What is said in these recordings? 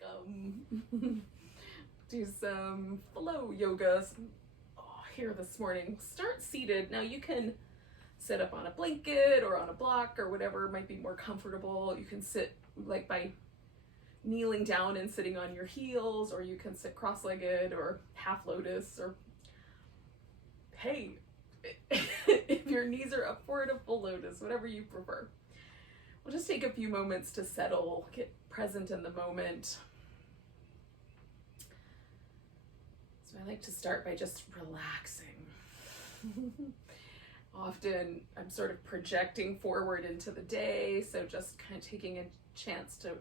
welcome. Do some flow yoga here this morning. Start seated. Now you can sit up on a blanket or on a block or whatever might be more comfortable. You can sit like by kneeling down and sitting on your heels, or you can sit cross-legged or half lotus, or hey, if your knees are up for it, a full lotus, whatever you prefer. We'll just take a few moments to settle, get present in the moment. So I like to start by just relaxing. Often I'm sort of projecting forward into the day, so just kind of taking a chance to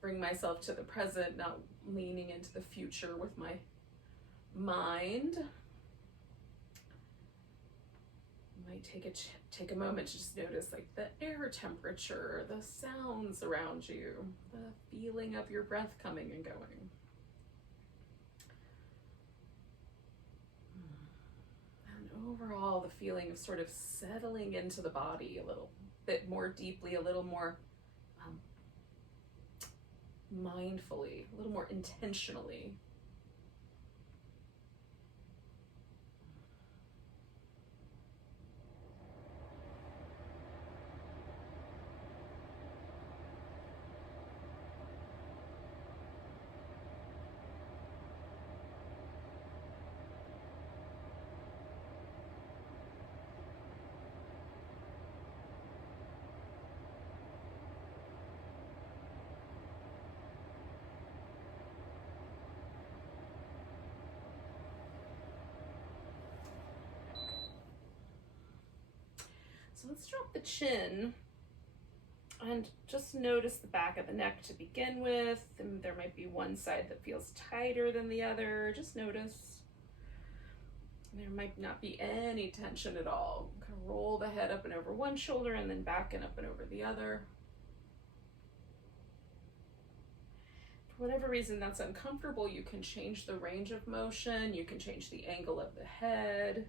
bring myself to the present, not leaning into the future with my mind. You might take a moment to just notice like the air temperature, the sounds around you, the feeling of your breath coming and going. And overall, the feeling of sort of settling into the body a little bit more deeply, a little more mindfully, a little more intentionally. So let's drop the chin and just notice the back of the neck to begin with. And there might be one side that feels tighter than the other. Just notice. There might not be any tension at all. Kind of roll the head up and over one shoulder and then back and up and over the other. For whatever reason that's uncomfortable, you can change the range of motion. You can change the angle of the head.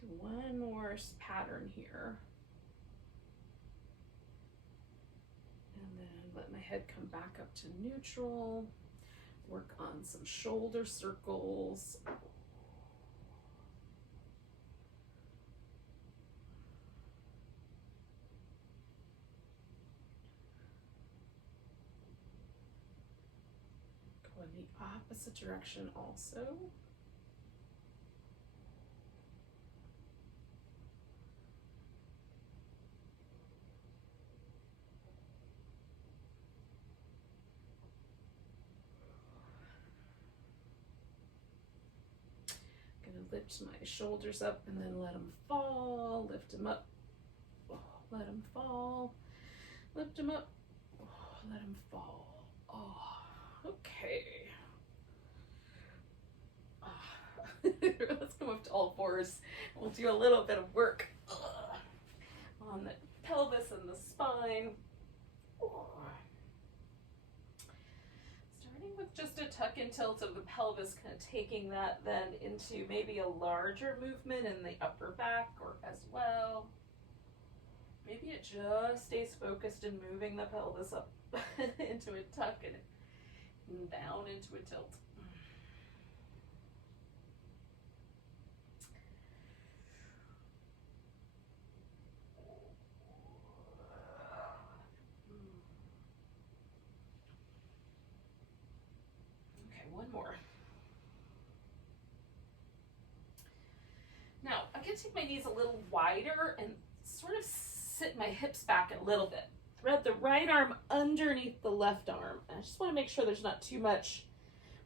Do one more pattern here, and then let my head come back up to neutral. Work on some shoulder circles. Go in the opposite direction also. Lift my shoulders up and then let them fall. Lift them up. Oh, let them fall. Lift them up. Oh, let them fall. Oh, okay. Oh. Let's come up to all fours. We'll do a little bit of work on the pelvis and the spine. Oh. With just a tuck and tilt of the pelvis, kind of taking that then into maybe a larger movement in the upper back or as well. Maybe it just stays focused in moving the pelvis up into a tuck and down into a tilt. One more. Now, I'm going to take my knees a little wider and sort of sit my hips back a little bit. Thread the right arm underneath the left arm. I just want to make sure there's not too much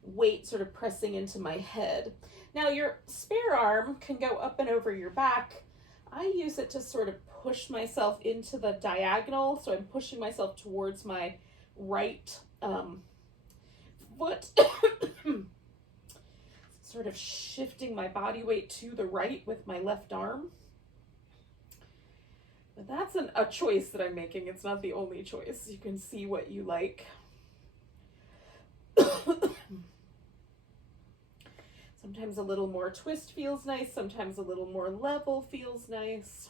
weight sort of pressing into my head. Now, your spare arm can go up and over your back. I use it to sort of push myself into the diagonal, so I'm pushing myself towards my right foot, sort of shifting my body weight to the right with my left arm. But that's a choice that I'm making. It's not the only choice. You can see what you like. Sometimes a little more twist feels nice. Sometimes a little more level feels nice.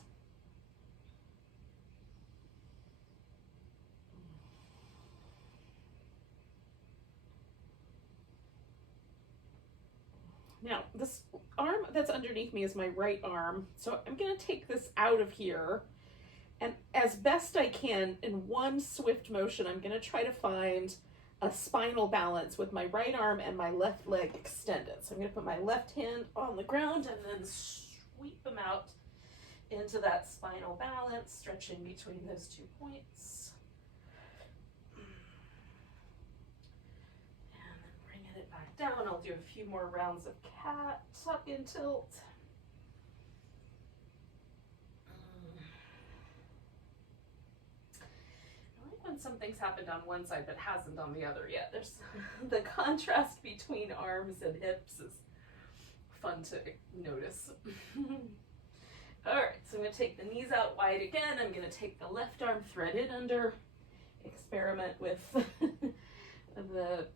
Now, this arm that's underneath me is my right arm. So I'm going to take this out of here. And as best I can, in one swift motion, I'm going to try to find a spinal balance with my right arm and my left leg extended. So I'm going to put my left hand on the ground and then sweep them out into that spinal balance, stretching between those 2 points. It back down. I'll do a few more rounds of cat, tuck and tilt. I like when something's happened on one side but hasn't on the other yet. There's the contrast between arms and hips is fun to notice. All right, so I'm going to take the knees out wide again. I'm going to take the left arm threaded under, experiment with the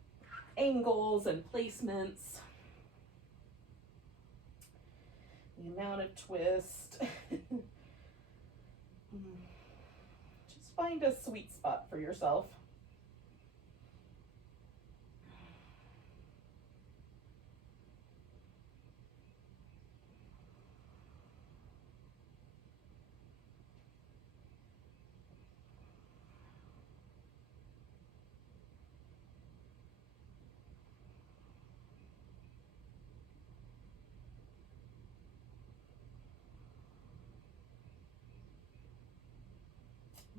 angles and placements, the amount of twist. Just find a sweet spot for yourself.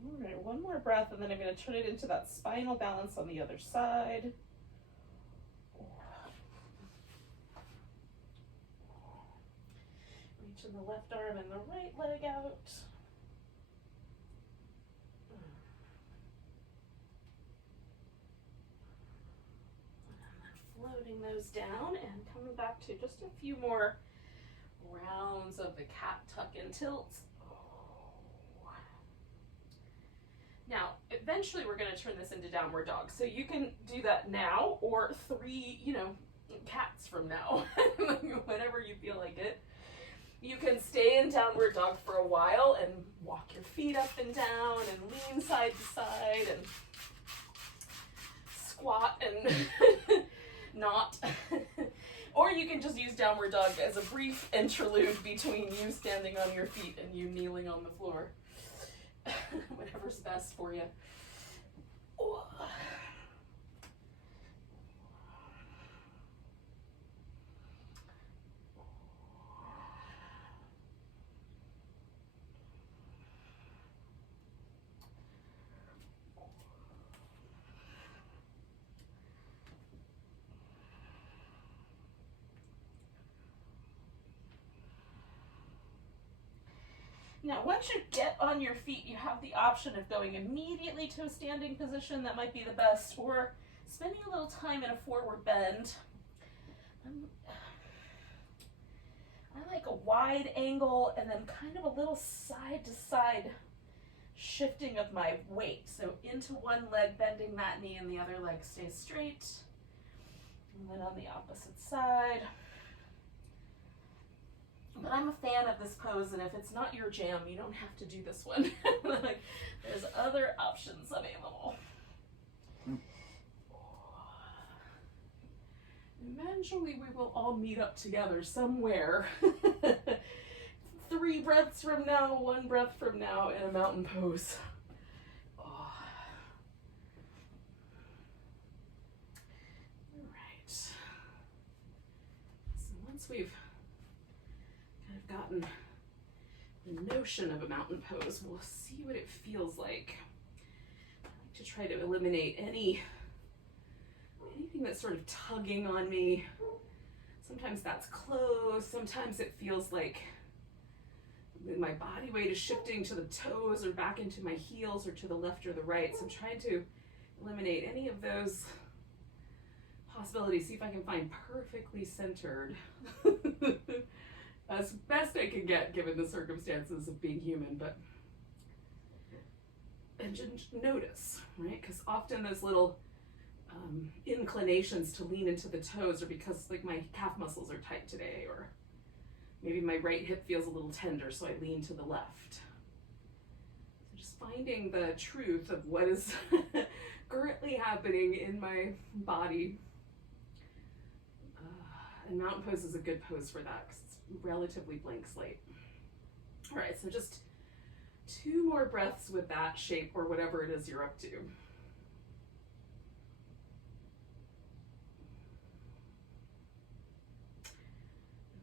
All right, one more breath, and then I'm going to turn it into that spinal balance on the other side. Reaching the left arm and the right leg out. And then floating those down and coming back to just a few more rounds of the cat, tuck, and tilt. Now, eventually we're going to turn this into downward dog. So you can do that now or 3, cats from now, whenever you feel like it. You can stay in downward dog for a while and walk your feet up and down and lean side to side and squat and not. Or you can just use downward dog as a brief interlude between you standing on your feet and you kneeling on the floor. Whatever's best for you. Now, once you get on your feet, you have the option of going immediately to a standing position. That might be the best, or spending a little time in a forward bend. I like a wide angle and then kind of a little side to side shifting of my weight. So into one leg, bending that knee, and the other leg stays straight. And then on the opposite side. But I'm a fan of this pose, and if it's not your jam, you don't have to do this one. There's other options available. Eventually, we will all meet up together somewhere. 3 breaths from now, 1 breath from now, in a mountain pose. All right. So once we've gotten the notion of a mountain pose, we'll see what it feels like. I like to try to eliminate anything that's sort of tugging on me. Sometimes that's close, sometimes it feels like my body weight is shifting to the toes or back into my heels or to the left or the right. So I'm trying to eliminate any of those possibilities, see if I can find perfectly centered. As best I can get given the circumstances of being human, but and just notice, right? Because often those little inclinations to lean into the toes are because like my calf muscles are tight today, or maybe my right hip feels a little tender, so I lean to the left. So just finding the truth of what is currently happening in my body. And mountain pose is a good pose for that because it's relatively blank slate. All right, so just 2 more breaths with that shape or whatever it is you're up to.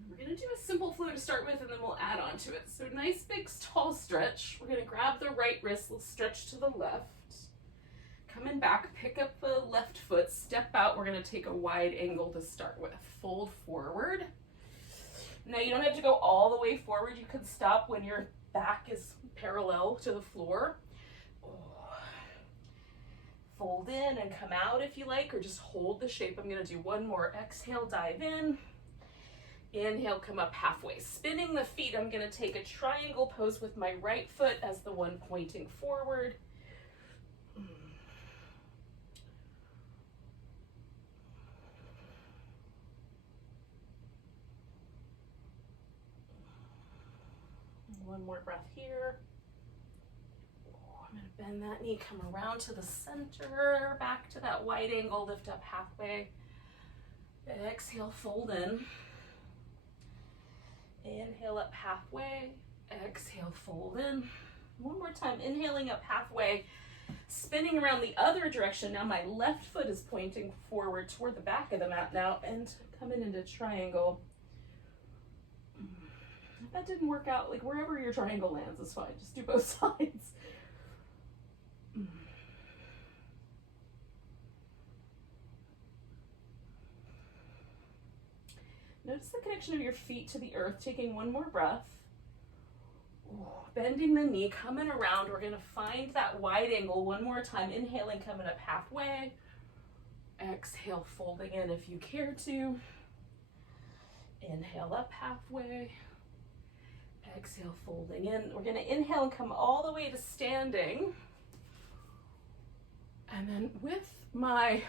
We're gonna do a simple flow to start with, and then we'll add on to it. So nice big tall stretch. We're gonna grab the right wrist, let's stretch to the left. Coming back, pick up the left foot, step out. We're gonna take a wide angle to start with. Fold forward. Now you don't have to go all the way forward. You can stop when your back is parallel to the floor. Fold in and come out if you like, or just hold the shape. I'm gonna do one more. Exhale, dive in. Inhale, come up halfway. Spinning the feet, I'm gonna take a triangle pose with my right foot as the one pointing forward. One more breath here. I'm gonna bend that knee, come around to the center, back to that wide angle, lift up halfway. Exhale, fold in. Inhale up halfway, exhale, fold in. One more time, inhaling up halfway, spinning around the other direction. Now my left foot is pointing forward toward the back of the mat now, and coming into triangle. If that didn't work out, like wherever your triangle lands is fine, just do both sides. Notice the connection of your feet to the earth, taking one more breath. Bending the knee, coming around. We're gonna find that wide angle one more time. Inhaling, coming up halfway. Exhale, folding in if you care to. Inhale up halfway. Exhale, folding in. We're gonna inhale and come all the way to standing. And then with my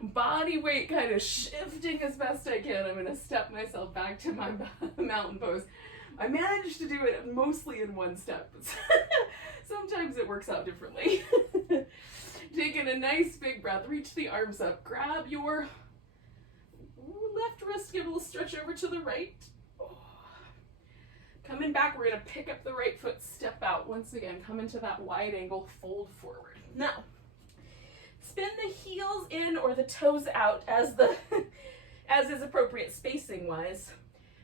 body weight kind of shifting as best I can, I'm gonna step myself back to my mountain pose. I managed to do it mostly in one step, but sometimes it works out differently. Taking a nice big breath, reach the arms up, grab your left wrist, give a little stretch over to the right. Coming back, we're gonna pick up the right foot, step out. Once again, come into that wide angle, fold forward. Now, spin the heels in or the toes out as is appropriate spacing wise.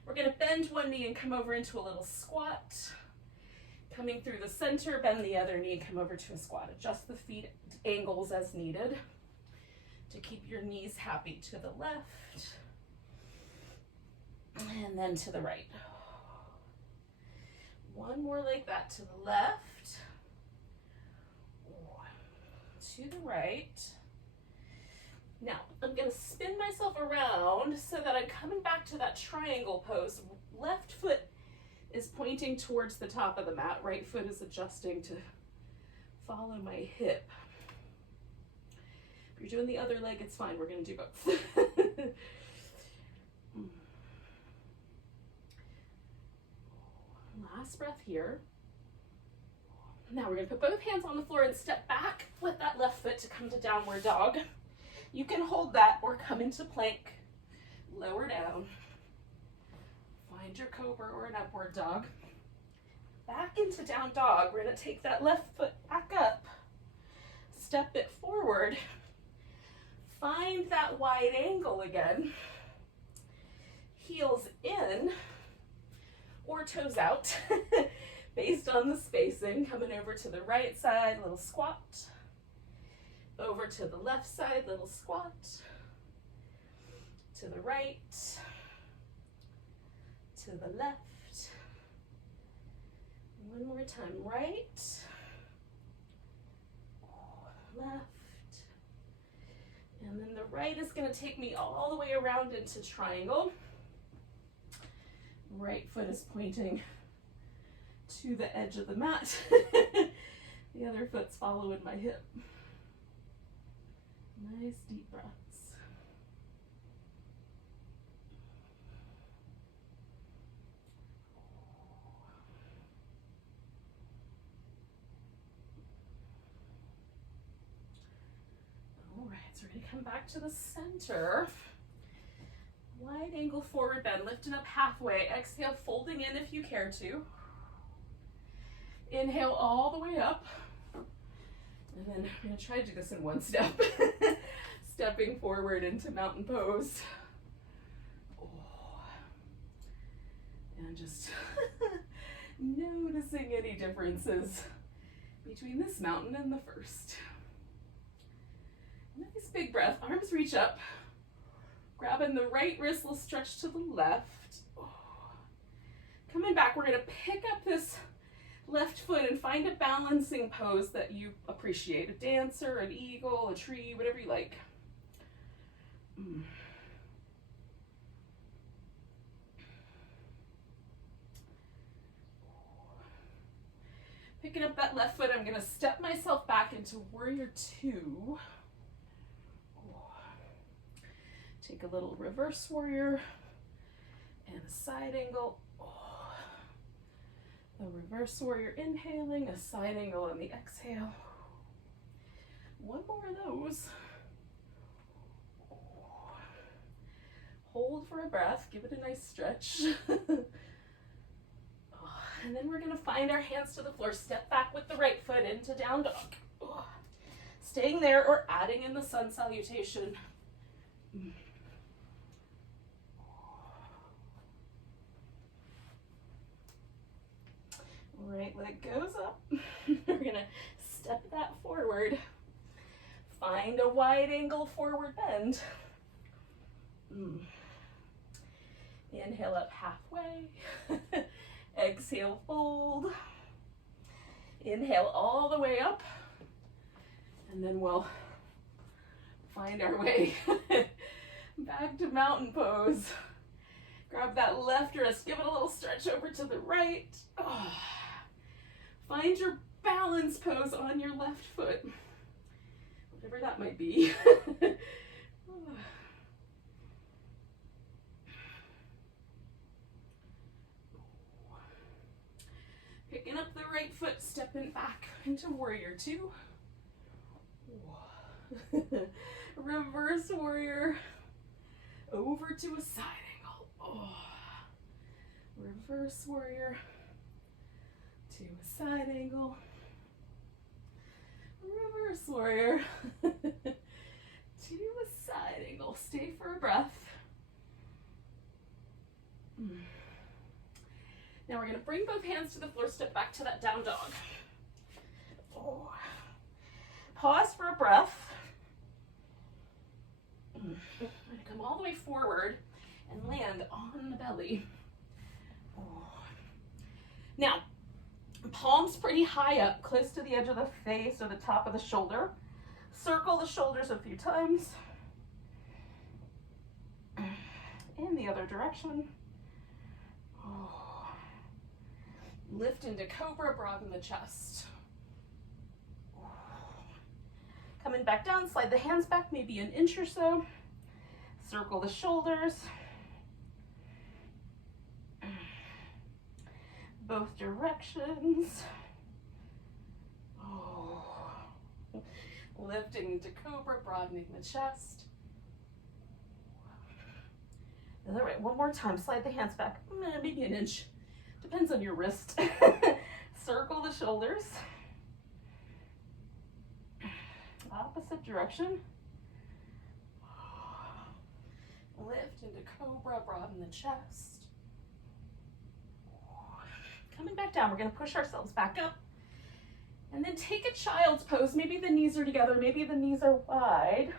We're gonna bend one knee and come over into a little squat. Coming through the center, bend the other knee, come over to a squat. Adjust the feet angles as needed to keep your knees happy to the left and then to the right. One more like that to the left, to the right. Now, I'm gonna spin myself around so that I'm coming back to that triangle pose. Left foot is pointing towards the top of the mat. Right foot is adjusting to follow my hip. If you're doing the other leg, it's fine. We're gonna do both. Last breath here. Now we're gonna put both hands on the floor and step back with that left foot to come to downward dog. You can hold that or come into plank, lower down. Find your cobra or an upward dog. Back into down dog. We're gonna take that left foot back up, step it forward, find that wide angle again, heels in or toes out based on the spacing. Coming over to the right side, little squat. Over to the left side, little squat. To the right. To the left. One more time, right. Left. And then the right is gonna take me all the way around into triangle. Right foot is pointing to the edge of the mat. The other foot's following my hip. Nice deep breaths. All right, so we're gonna come back to the center. Wide angle forward bend, lifting up halfway. Exhale, folding in if you care to. Inhale all the way up. And then I'm gonna try to do this in one step. Stepping forward into mountain pose. Oh. And just noticing any differences between this mountain and the first. Nice big breath, arms reach up. Grabbing the right wrist, will stretch to the left. Oh. Coming back, we're gonna pick up this left foot and find a balancing pose that you appreciate. A dancer, an eagle, a tree, whatever you like. Picking up that left foot, I'm gonna step myself back into warrior two. Take a little reverse warrior and a side angle. A reverse warrior inhaling, a side angle on the exhale. One more of those. Hold for a breath, give it a nice stretch. And then we're gonna find our hands to the floor, step back with the right foot into down dog. Staying there or adding in the sun salutation. Right leg goes up. We're gonna step that forward. Find a wide angle forward bend. Inhale up halfway. Exhale, fold. Inhale all the way up. And then we'll find our way back to mountain pose. Grab that left wrist, give it a little stretch over to the right. Find your balance pose on your left foot, whatever that might be. Picking up the right foot, stepping back into warrior two. Reverse warrior over to a side angle. Reverse warrior to a side angle. Reverse warrior to a side angle. Stay for a breath. Now we're going to bring both hands to the floor, step back to that down dog. Pause for a breath. I'm going to come all the way forward and land on the belly. Now, palms pretty high up, close to the edge of the face or the top of the shoulder. Circle the shoulders a few times. In the other direction. Lift into cobra, broaden the chest. Coming back down, slide the hands back maybe an inch or so. Circle the shoulders. Both directions. Lifting into cobra, broadening the chest. All right, one more time. Slide the hands back, maybe an inch. Depends on your wrist. Circle the shoulders. Opposite direction. Lift into cobra, broaden the chest. Coming back down, we're going to push ourselves back up. And then take a child's pose. Maybe the knees are together, maybe the knees are wide.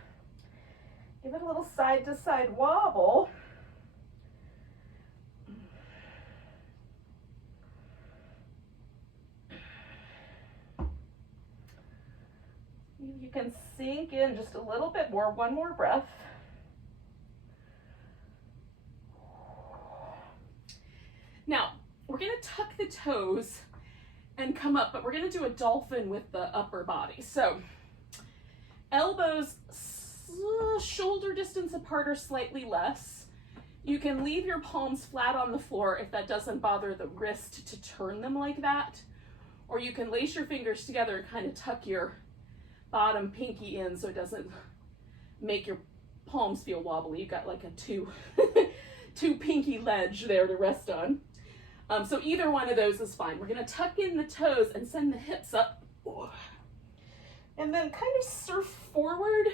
Give it a little side to side wobble. You can sink in just a little bit more, one more breath. Now, we're going to tuck the toes and come up, but we're gonna do a dolphin with the upper body. So elbows shoulder distance apart or slightly less. You can leave your palms flat on the floor if that doesn't bother the wrist to turn them like that. Or you can lace your fingers together and kind of tuck your bottom pinky in so it doesn't make your palms feel wobbly. You got like a two pinky ledge there to rest on. So either one of those is fine. We're gonna tuck in the toes and send the hips up. And then kind of surf forward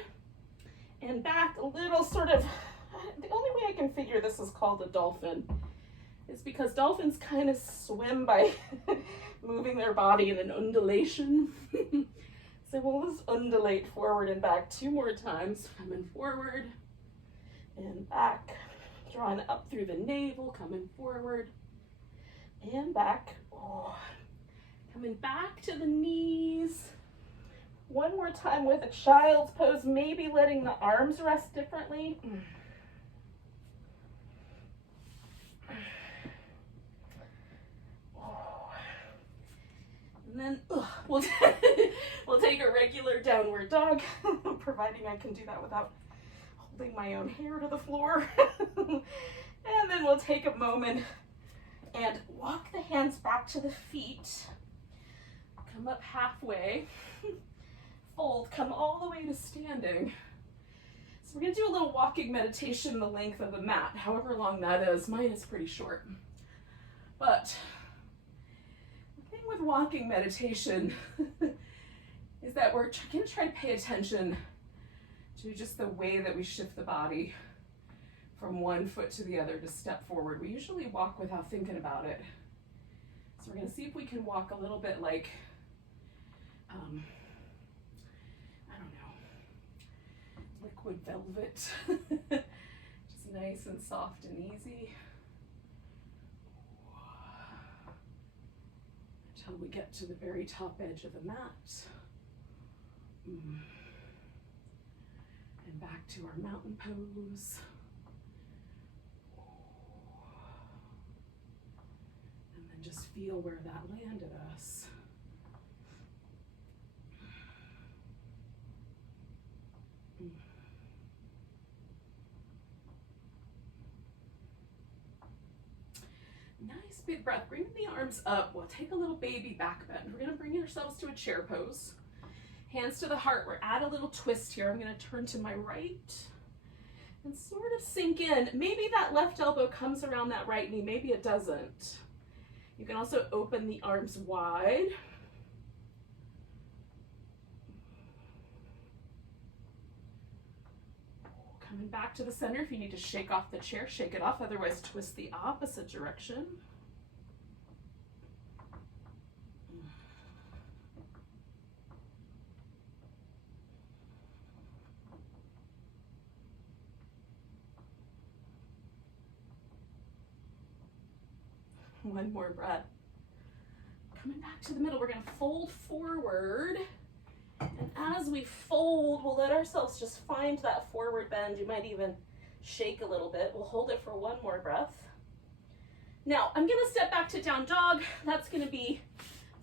and back a little, sort of. The only way I can figure this is called a dolphin is because dolphins kind of swim by moving their body in an undulation. So we'll just undulate forward and back 2 more times. Coming forward and back, drawing up through the navel, coming forward and back. Coming back to the knees. One more time with a child's pose, maybe letting the arms rest differently. And then we'll take a regular downward dog, providing I can do that without holding my own hair to the floor. And then we'll take a moment and walk the hands back to the feet. Come up halfway, fold, come all the way to standing. So we're gonna do a little walking meditation the length of the mat, however long that is. Mine is pretty short. But the thing with walking meditation is that we're gonna try to pay attention to just the way that we shift the body from one foot to the other to step forward. We usually walk without thinking about it. So we're gonna see if we can walk a little bit like, I don't know, liquid velvet. Just nice and soft and easy. Until we get to the very top edge of the mat. And back to our mountain pose. And then just feel where that landed us. Nice big breath. Bring the arms up. We'll take a little baby back bend. We're going to bring ourselves to a chair pose. Hands to the heart. We're at a little twist here. I'm going to turn to my right and sort of sink in. Maybe that left elbow comes around that right knee. Maybe it doesn't. You can also open the arms wide. Coming back to the center. If you need to shake off the chair, shake it off. Otherwise, twist the opposite direction. One more breath. Coming back to the middle, we're going to fold forward. And as we fold, we'll let ourselves just find that forward bend. You might even shake a little bit. We'll hold it for one more breath. Now, I'm going to step back to down dog. That's going to be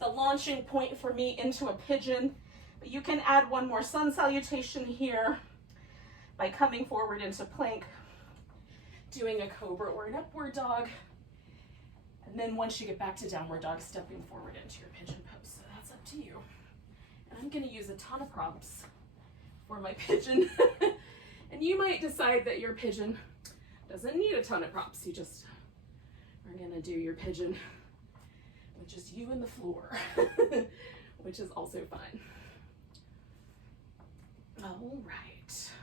the launching point for me into a pigeon. But you can add one more sun salutation here by coming forward into plank, doing a cobra or an upward dog. And then once you get back to downward dog, stepping forward into your pigeon pose. So that's up to you. And I'm going to use a ton of props for my pigeon. And you might decide that your pigeon doesn't need a ton of props. You just are going to do your pigeon with just you and the floor, which is also fine. All right. So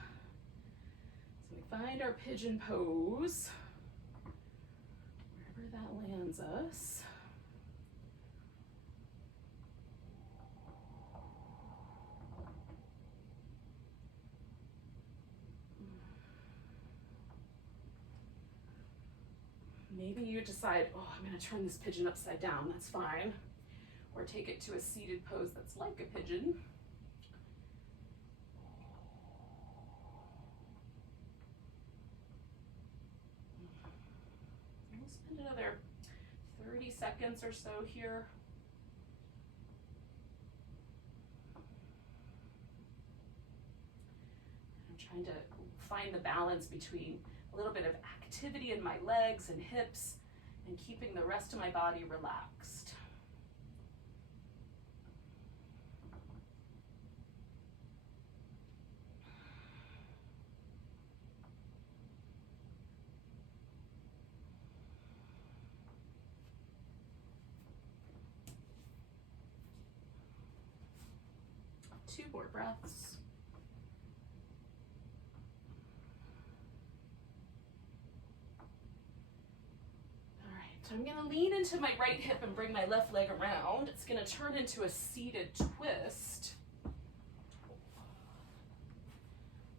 we find our pigeon pose. That lands us. Maybe you decide, oh, I'm going to turn this pigeon upside down. That's fine. Or take it to a seated pose that's like a pigeon. Another 30 seconds or so here. trying to find the balance between a little bit of activity in my legs and hips and keeping the rest of my body relaxed. Two more breaths. All right, so I'm gonna lean into my right hip and bring my left leg around. It's gonna turn into a seated twist.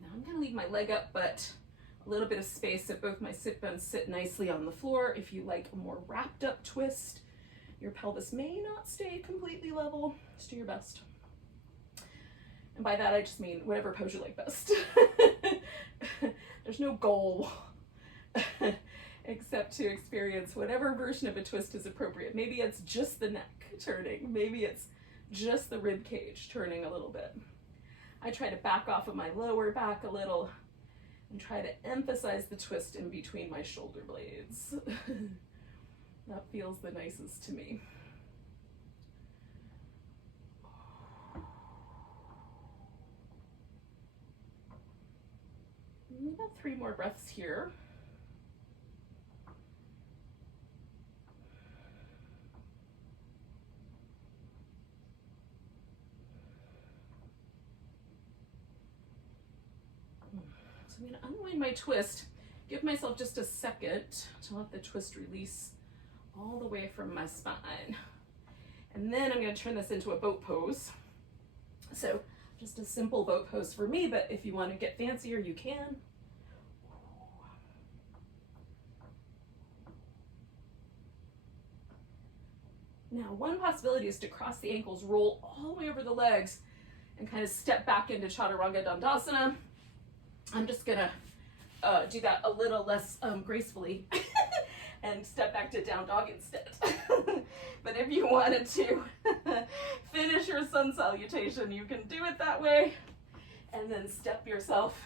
Now I'm gonna leave my leg up, but a little bit of space so both my sit bones sit nicely on the floor. If you like a more wrapped up twist, your pelvis may not stay completely level. Just do your best. And by that, I just mean whatever pose you like best. There's no goal except to experience whatever version of a twist is appropriate. Maybe it's just the neck turning. Maybe it's just the rib cage turning a little bit. I try to back off of my lower back a little and try to emphasize the twist in between my shoulder blades. That feels the nicest to me. About 3 more breaths here. So I'm going to unwind my twist. Give myself just a second to let the twist release all the way from my spine. And then I'm going to turn this into a boat pose. So just a simple boat pose for me, but if you want to get fancier, you can. Now, one possibility is to cross the ankles, roll all the way over the legs, and kind of step back into Chaturanga Dandasana. I'm just gonna do that a little less gracefully and step back to down dog instead. But if you wanted to finish your sun salutation, you can do it that way, and then step yourself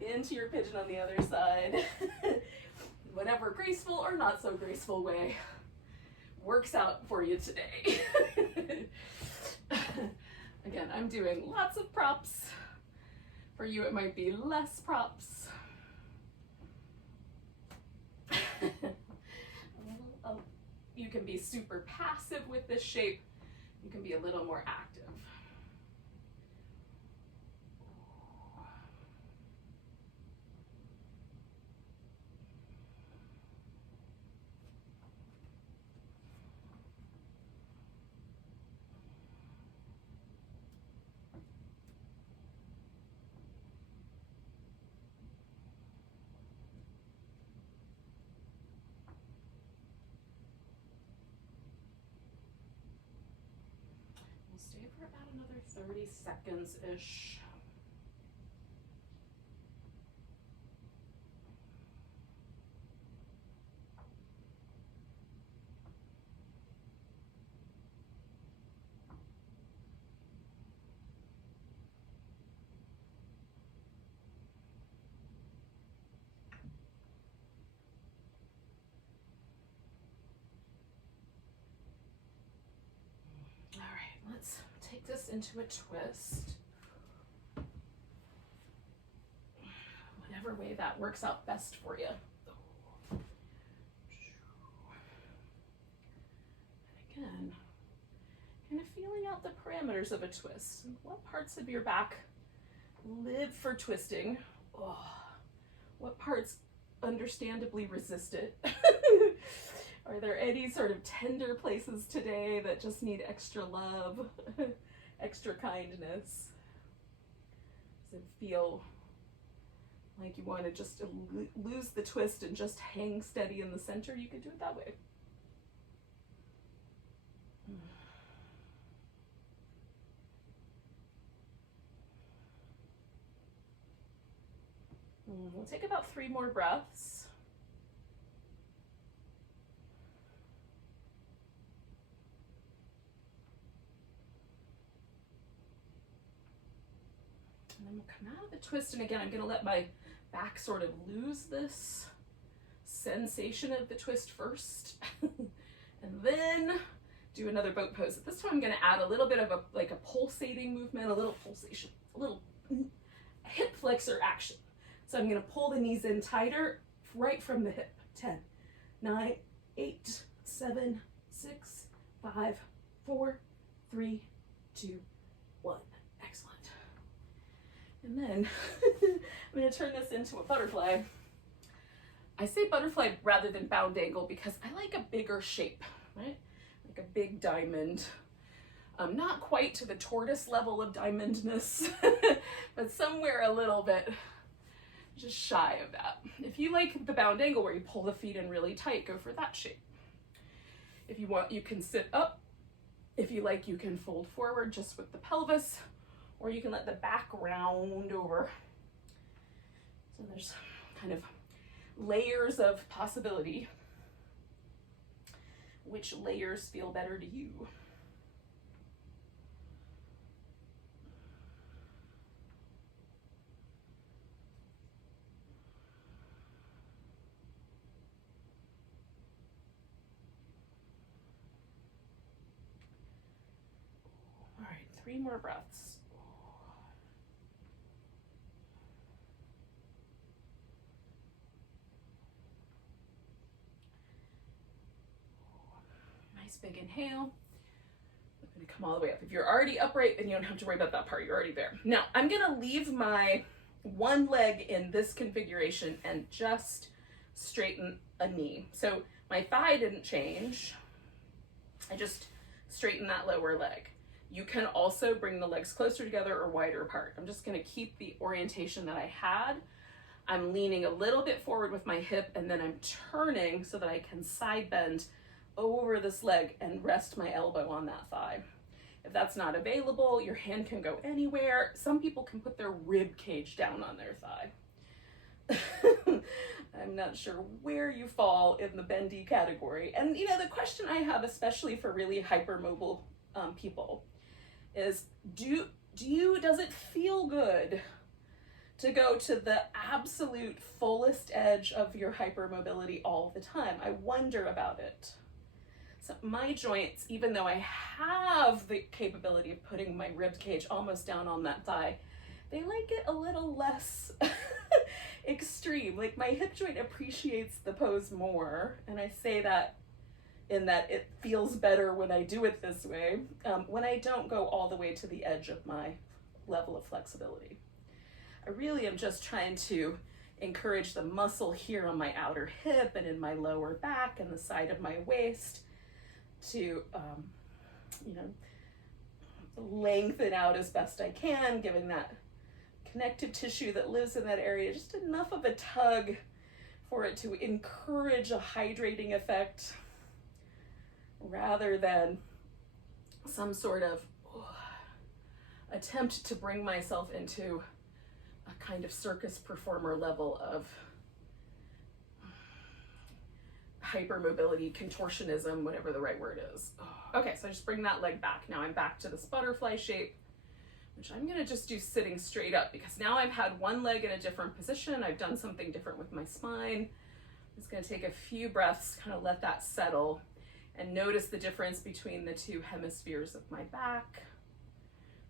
into your pigeon on the other side. Whatever graceful or not so graceful way works out for you today. Again, I'm doing lots of props. For you, it might be less props. You can be super passive with this shape. You can be a little more active. Stay for about another 30 seconds-ish. All right, let's take this into a twist. Whatever way that works out best for you. And again, kind of feeling out the parameters of a twist. What parts of your back live for twisting? Oh, what parts understandably resist it? Are there any sort of tender places today that just need extra love, extra kindness? Does it feel like you want to just lose the twist and just hang steady in the center? You could do it that way. We'll take about 3 more breaths. And then we'll come out of the twist, and again, I'm gonna let my back sort of lose this sensation of the twist first, and then do another boat pose. At this time, I'm gonna add a little bit of a pulsating movement, a little pulsation, a little hip flexor action. So I'm gonna pull the knees in tighter right from the hip. 10, 9, 8, 7, 6, 5, 4, 3, 2, 1. Excellent. And then I'm gonna turn this into a butterfly. I say butterfly rather than bound angle because I like a bigger shape, right? Like a big diamond. Not quite to the tortoise level of diamondness, but somewhere a little bit just shy of that. If you like the bound angle where you pull the feet in really tight, go for that shape. If you want, you can sit up. If you like, you can fold forward just with the pelvis, or you can let the back round over. So there's kind of layers of possibility. Which layers feel better to you? All right, 3 more breaths. Nice big inhale. I'm gonna come all the way up. If you're already upright, then you don't have to worry about that part. You're already there. Now, I'm gonna leave my one leg in this configuration and just straighten a knee. So my thigh didn't change. I just straightened that lower leg. You can also bring the legs closer together or wider apart. I'm just gonna keep the orientation that I had. I'm leaning a little bit forward with my hip, and then I'm turning so that I can side bend over this leg and rest my elbow on that thigh. If that's not available, your hand can go anywhere. Some people can put their rib cage down on their thigh. I'm not sure where you fall in the bendy category. And you know, the question I have, especially for really hypermobile people, is does it feel good to go to the absolute fullest edge of your hypermobility all the time? I wonder about it. So my joints, even though I have the capability of putting my rib cage almost down on that thigh, they like it a little less extreme. Like my hip joint appreciates the pose more, and I say that in that it feels better when I do it this way, when I don't go all the way to the edge of my level of flexibility. I really am just trying to encourage the muscle here on my outer hip and in my lower back and the side of my waist to, lengthen out as best I can, giving that connective tissue that lives in that area just enough of a tug for it to encourage a hydrating effect rather than some sort of attempt to bring myself into a kind of circus performer level of hypermobility, contortionism, whatever the right word is. Okay, so I just bring that leg back. Now I'm back to this butterfly shape, which I'm gonna just do sitting straight up because now I've had one leg in a different position. I've done something different with my spine. I'm just gonna take a few breaths, kind of let that settle and notice the difference between the two hemispheres of my back,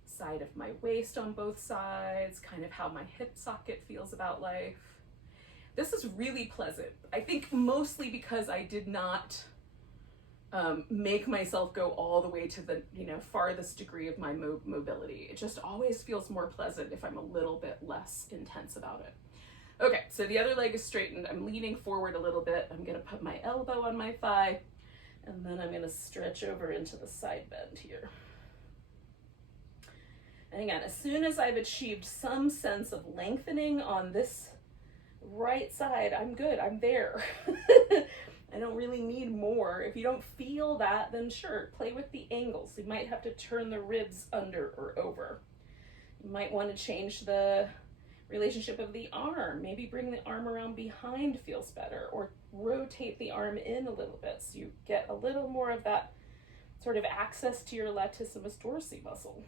side of my waist on both sides, kind of how my hip socket feels about life. This is really pleasant. I think mostly because I did not make myself go all the way to the farthest degree of my mobility. It just always feels more pleasant if I'm a little bit less intense about it. Okay, so the other leg is straightened. I'm leaning forward a little bit. I'm gonna put my elbow on my thigh, and then I'm gonna stretch over into the side bend here. And again, as soon as I've achieved some sense of lengthening on this right side, I'm good, I'm there. I don't really need more. If you don't feel that, then sure, play with the angles. You might have to turn the ribs under or over. You might want to change the relationship of the arm. Maybe bring the arm around behind feels better, or rotate the arm in a little bit so you get a little more of that sort of access to your latissimus dorsi muscle.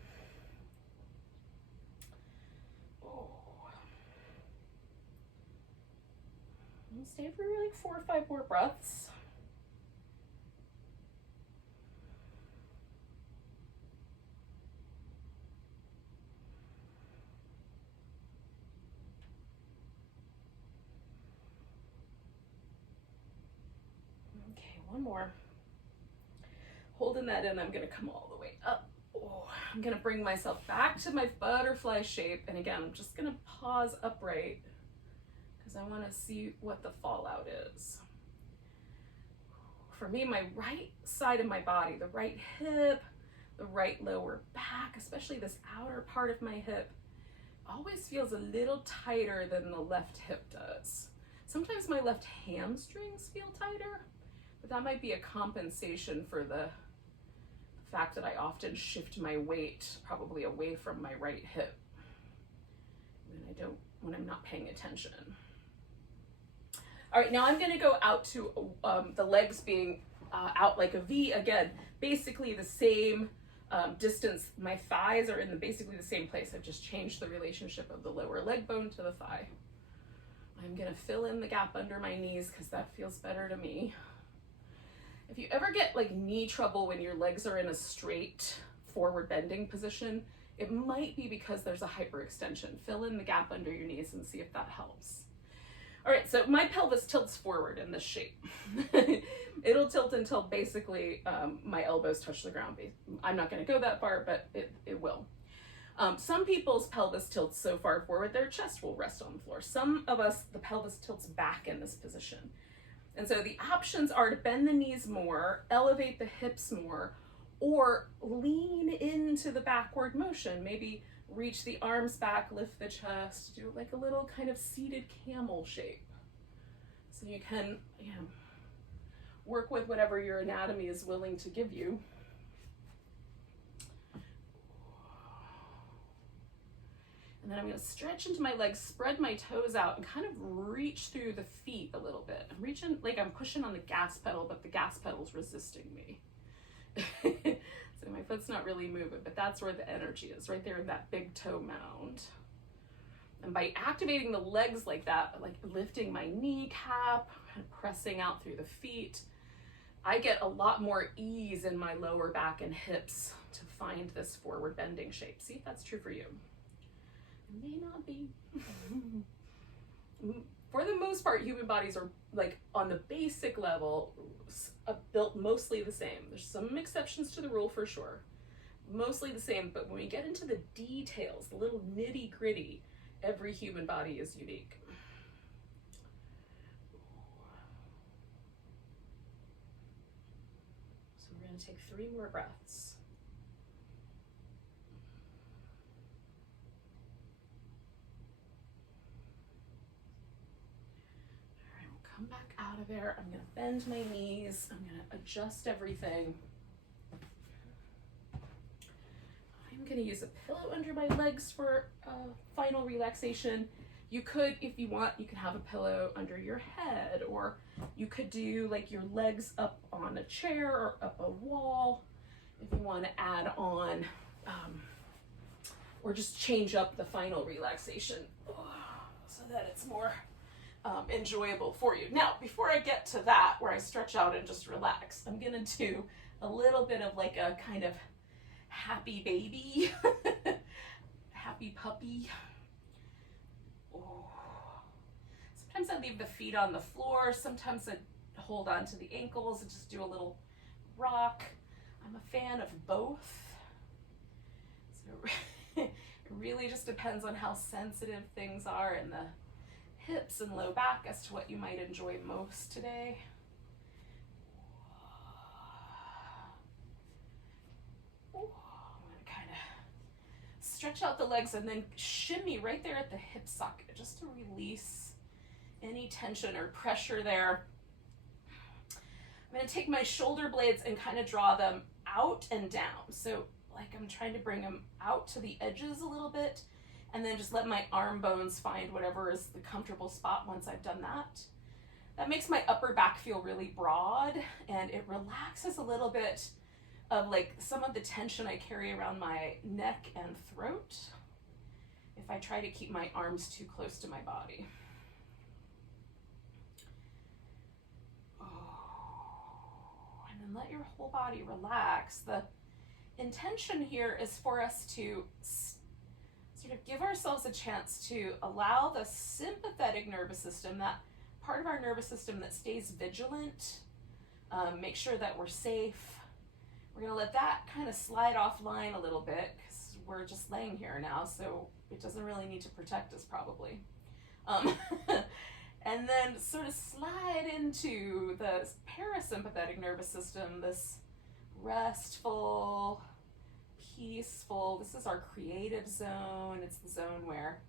Oh. Stay for like 4 or 5 more breaths. Okay, one more. Holding that in, I'm gonna come all the way up. Oh, I'm gonna bring myself back to my butterfly shape. And again, I'm just gonna pause upright because I wanna see what the fallout is. For me, my right side of my body, the right hip, the right lower back, especially this outer part of my hip, always feels a little tighter than the left hip does. Sometimes my left hamstrings feel tighter, but that might be a compensation for the fact that I often shift my weight probably away from my right hip when I'm not paying attention. All right, now I'm gonna go out to the legs being out like a V again, basically the same distance. My thighs are in basically the same place. I've just changed the relationship of the lower leg bone to the thigh. I'm gonna fill in the gap under my knees because that feels better to me. If you ever get like knee trouble when your legs are in a straight forward bending position, it might be because there's a hyperextension. Fill in the gap under your knees and see if that helps. All right, so my pelvis tilts forward in this shape. It'll tilt until basically my elbows touch the ground. I'm not gonna go that far, but it will. Some people's pelvis tilts so far forward, their chest will rest on the floor. Some of us, the pelvis tilts back in this position. And so the options are to bend the knees more, elevate the hips more, or lean into the backward motion. Maybe reach the arms back, lift the chest, do like a little kind of seated camel shape. So you can, work with whatever your anatomy is willing to give you. And then I'm going to stretch into my legs, spread my toes out, and kind of reach through the feet a little bit. I'm reaching like I'm pushing on the gas pedal, but the gas pedal's resisting me. So my foot's not really moving, but that's where the energy is, right there in that big toe mound. And by activating the legs like that, like lifting my kneecap and pressing out through the feet, I get a lot more ease in my lower back and hips to find this forward bending shape. See if that's true for you. It may not be. For the most part, human bodies are like on the basic level built mostly the same. There's some exceptions to the rule for sure. Mostly the same, but when we get into the details, the little nitty gritty, every human body is unique. So we're going to take 3 more breaths. Come back out of there. I'm gonna bend my knees. I'm gonna adjust everything. I'm gonna use a pillow under my legs for final relaxation. You could, if you want, you can have a pillow under your head, or you could do like your legs up on a chair or up a wall if you want to add on, or just change up the final relaxation so that it's more enjoyable for you. Now, before I get to that, where I stretch out and just relax, I'm gonna do a little bit of like a kind of happy baby, happy puppy. Oh. Sometimes I leave the feet on the floor. Sometimes I hold on to the ankles and just do a little rock. I'm a fan of both. So it really just depends on how sensitive things are in the hips and low back as to what you might enjoy most today. I'm gonna kind of stretch out the legs and then shimmy right there at the hip socket just to release any tension or pressure there. I'm gonna take my shoulder blades and kind of draw them out and down. So like I'm trying to bring them out to the edges a little bit, and then just let my arm bones find whatever is the comfortable spot once I've done that. That makes my upper back feel really broad, and it relaxes a little bit of like some of the tension I carry around my neck and throat if I try to keep my arms too close to my body. And let your whole body relax. The intention here is for us to sort of give ourselves a chance to allow the sympathetic nervous system, that part of our nervous system that stays vigilant, make sure that we're safe. We're going to let that kind of slide offline a little bit because we're just laying here now, so it doesn't really need to protect us probably. And then sort of slide into the parasympathetic nervous system, this restful, peaceful, this is our creative zone. It's the zone where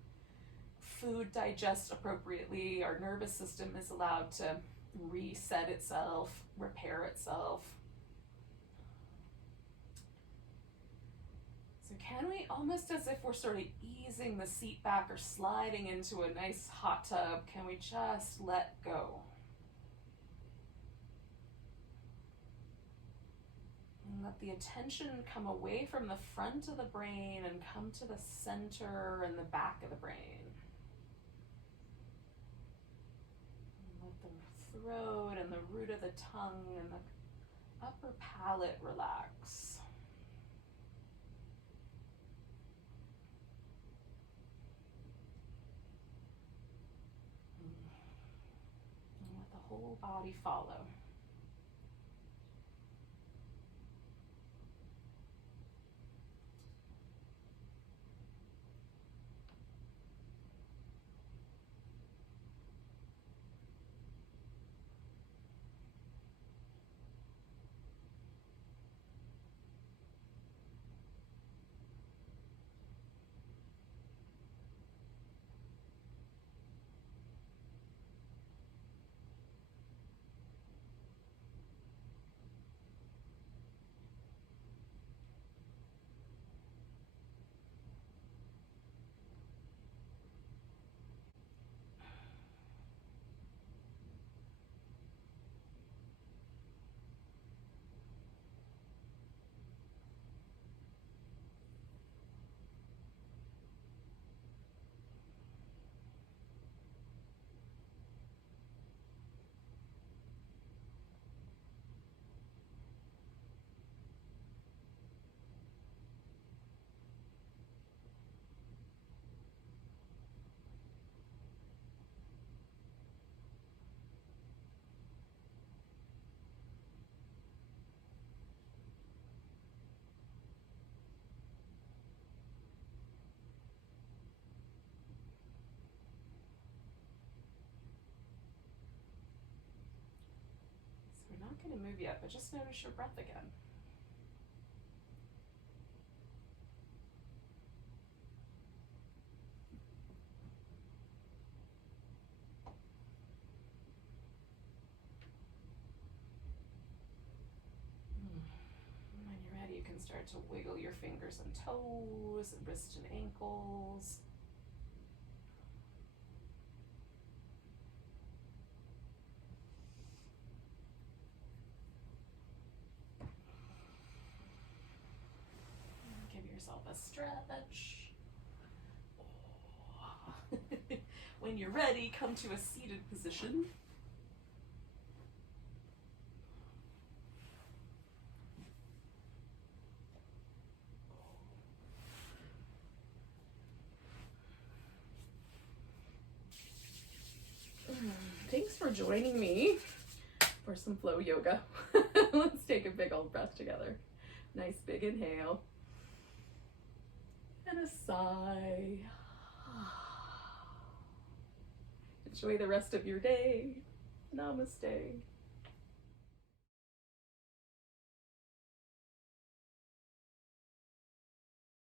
food digests appropriately. Our nervous system is allowed to reset itself, repair itself. So can we, almost as if we're sort of easing the seat back or sliding into a nice hot tub, can we just let go? And let the attention come away from the front of the brain and come to the center and the back of the brain. And let the throat and the root of the tongue and the upper palate relax. And let the whole body follow. We're not going to move yet, but just notice your breath again. And when you're ready, you can start to wiggle your fingers and toes, and wrists and ankles. Yourself a stretch. When you're ready, come to a seated position. Thanks for joining me for some flow yoga. Let's take a big old breath together. Nice big inhale. And a sigh. Enjoy the rest of your day. Namaste.